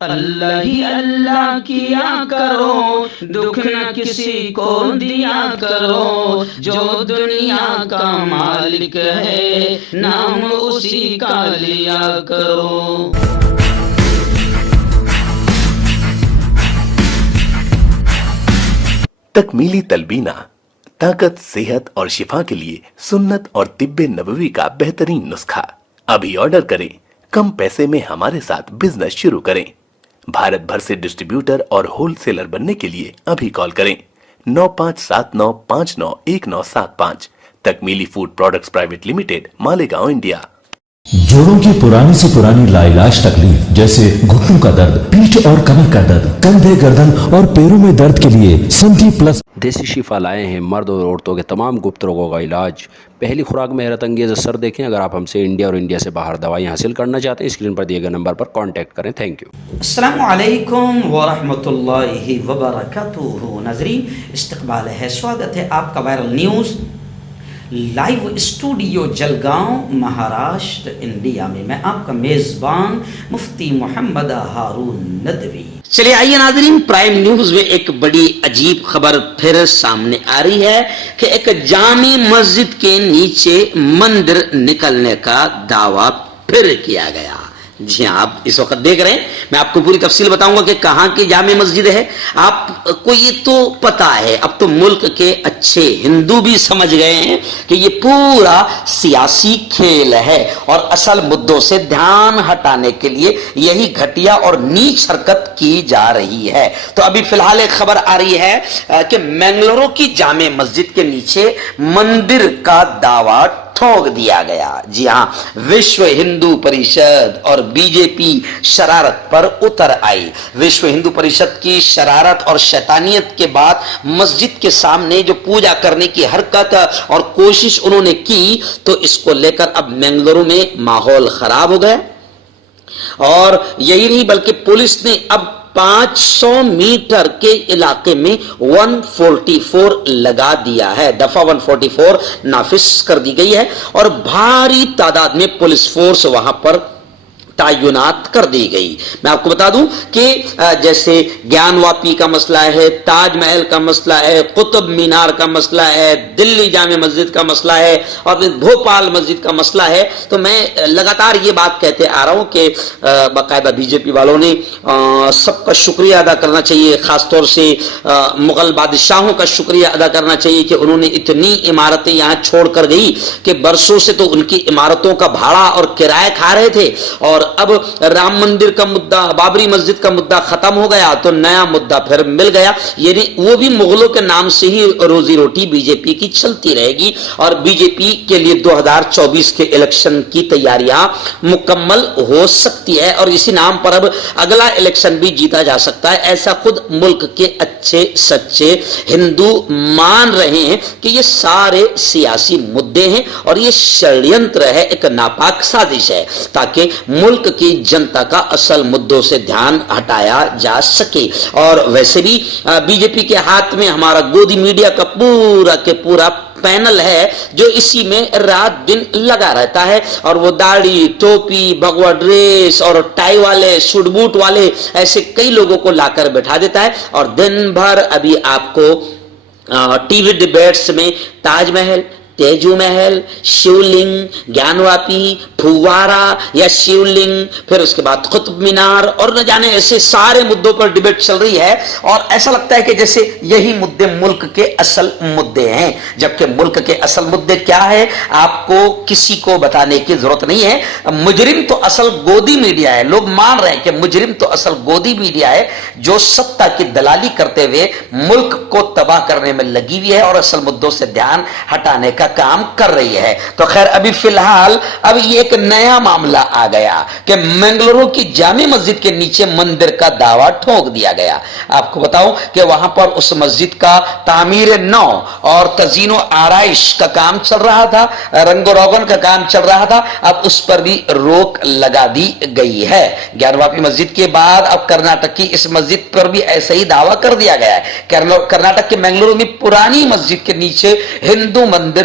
اللہ ہی اللہ کیا کرو، دکھ نہ کسی کو دیا کرو، جو دنیا کا مالک ہے نام اسی کا لیا کرو۔ تکمیلی تلبینہ طاقت، صحت اور شفا کے لیے سنت اور طب نبوی کا بہترین نسخہ۔ ابھی آرڈر کریں، کم پیسے میں ہمارے ساتھ بزنس شروع کریں۔ بھارت بھر سے ڈسٹریبیوٹر اور ہول سیلر بننے کے لیے ابھی کال کریں 9579591975۔ Takmeeli food products private limited, Malegaon, India. جوڑوں کی پرانی سے پرانی لاعلاج تکلیف جیسے گھٹنوں کا درد، پیٹھ اور کمر کا درد، کندھے، گردن اور پیروں میں درد کے لیے سنٹی پلس دیسی شفا لائے ہیں مرد اور عورتوں کے تمام گپت روگوں کا علاج۔ پہلی خوراک میں حیرت انگیز اثر دیکھیں۔ اگر آپ ہم سے انڈیا اور انڈیا سے باہر دوائیں حاصل کرنا چاہتے ہیں، اسکرین پر دیے گئے نمبر پر کانٹیکٹ کریں۔ Thank you. السلام علیکم ورحمۃ اللہ وبرکاتہ۔ ناظرین، استقبال ہے، سواگت ہے آپ کا viral news live studio Jalgaon, Maharashtra, India میں۔ میں آپ کا میزبان مفتی محمد ہارون ندوی۔ چلیے آئیے ناظرین، پرائم نیوز میں ایک بڑی عجیب خبر پھر سامنے آ رہی ہے کہ ایک جامع مسجد کے نیچے مندر نکلنے کا دعویٰ پھر کیا گیا۔ جی ہاں، آپ اس وقت دیکھ رہے ہیں، میں آپ کو پوری تفصیل بتاؤں گا کہ کہاں کی جامع مسجد ہے۔ آپ کو یہ تو پتا ہے، اب تو ملک کے اچھے ہندو بھی سمجھ گئے ہیں کہ یہ پورا سیاسی کھیل ہے اور اصل مدوں سے دھیان ہٹانے کے لیے یہی گھٹیا اور نیچ حرکت کی جا رہی ہے۔ تو ابھی فی الحال ایک خبر آ رہی ہے کہ منگلورو کی جامع مسجد کے نیچے مندر کا دعویٰ ٹھوک دیا گیا۔ جی ہاں، وشو ہندو پریشد اور بی جے پی شرارت پر اتر آئی۔ وشو ہندو پریشد کی شرارت اور شیطانیت کے بعد مسجد کے سامنے جو پوجا کرنے کی حرکت اور کوشش انہوں نے کی، تو اس کو لے کر اب منگلورو میں ماحول خراب ہو گیا۔ اور یہی نہیں بلکہ پولیس نے اب 500 میٹر کے علاقے میں 144 لگا دیا ہے۔ دفعہ 144 نافذ کر دی گئی ہے اور بھاری تعداد میں پولیس فورس وہاں پر تعینات کر دی گئی۔ میں آپ کو بتا دوں کہ جیسے گیان واپی کا مسئلہ ہے، تاج محل کا مسئلہ ہے، قطب مینار کا مسئلہ ہے، دلی جامع مسجد کا مسئلہ ہے اور بھوپال مسجد کا مسئلہ ہے، تو میں لگاتار یہ بات کہتے آ رہا ہوں کہ باقاعدہ بی جے پی والوں نے سب کا شکریہ ادا کرنا چاہیے، خاص طور سے مغل بادشاہوں کا شکریہ ادا کرنا چاہیے کہ انہوں نے اتنی عمارتیں یہاں چھوڑ کر گئی کہ برسوں سے تو ان کی عمارتوں کا بھاڑا اور کرایہ کھا رہے تھے، اور اب رام مندر کا مدعا، بابری مسجد کا مدعا ختم ہو گیا تو نیا مدعا پھر مل گیا۔ یعنی وہ بھی مغلوں کے نام سے ہی روزی روٹی بی جے پی کی چلتی رہے گی، اور بی جے پی کے لیے 2024 کے الیکشن کی تیاریاں مکمل ہو سکتی ہے اور اسی نام پر اب اگلا الیکشن بھی جیتا جا سکتا ہے۔ ایسا خود ملک کے اچھے سچے ہندو مان رہے ہیں کہ یہ سارے سیاسی مدعے ہیں اور یہ شڑینتر ہے، ایک ناپاک سازش ہے تاکہ ملک کی جنتا کا اصل مدوں سے دھیان ہٹایا جا سکے۔ اور ویسے بھی بی جے پی کے ہاتھ میں ہمارا گودی میڈیا کا پورا کے پورا پینل ہے جو اسی میں رات دن لگا رہتا ہے، اور وہ داڑھی، ٹوپی، بھگوا ڈریس اور ٹائی والے، سوٹ بوٹ والے ایسے کئی لوگوں کو لا کر بٹھا دیتا ہے، اور دن بھر ابھی آپ کو ٹی وی ڈیبیٹس میں تاج محل، تیجو محل، شیو لنگ، گیان واپی، پھوارا یا شیو لنگ، پھر اس کے بعد قطب مینار اور نہ جانے ایسے سارے مدوں پر ڈیبیٹ چل رہی ہے، اور ایسا لگتا ہے کہ جیسے یہی مدے ملک کے اصل مدے ہیں، جبکہ ملک کے اصل مدے کیا ہے آپ کو کسی کو بتانے کی ضرورت نہیں ہے۔ مجرم تو اصل گودی میڈیا ہے، لوگ مان رہے ہیں کہ مجرم تو اصل گودی میڈیا ہے جو ستا کی دلالی کرتے ہوئے ملک کو تباہ کرنے میں لگی ہوئی ہے اور اصل مدوں سے دھیان ہٹانے کا کام کر رہی ہے۔ تو خیر ابھی فی الحال اب یہ ایک نیا معاملہ آ گیا کہ منگلورو کی جامع مسجد کے نیچے مندر کا دعویٰ ٹھوک دیا گیا۔ آپ کو بتاؤں کہ وہاں پر اس مسجد کا تعمیر نو اور تزئین و آرائش کا کام چل رہا تھا، رنگ و روغن کا کام چل رہا تھا، اب اس پر بھی روک لگا دی گئی ہے۔ گیان واپی مسجد کے بعد اب کرناٹک کی اس مسجد پر بھی ایسا ہی دعویٰ کر دیا گیا ہے۔ کرناٹک کے منگلورو میں پرانی مسجد کے نیچے ہندو مندر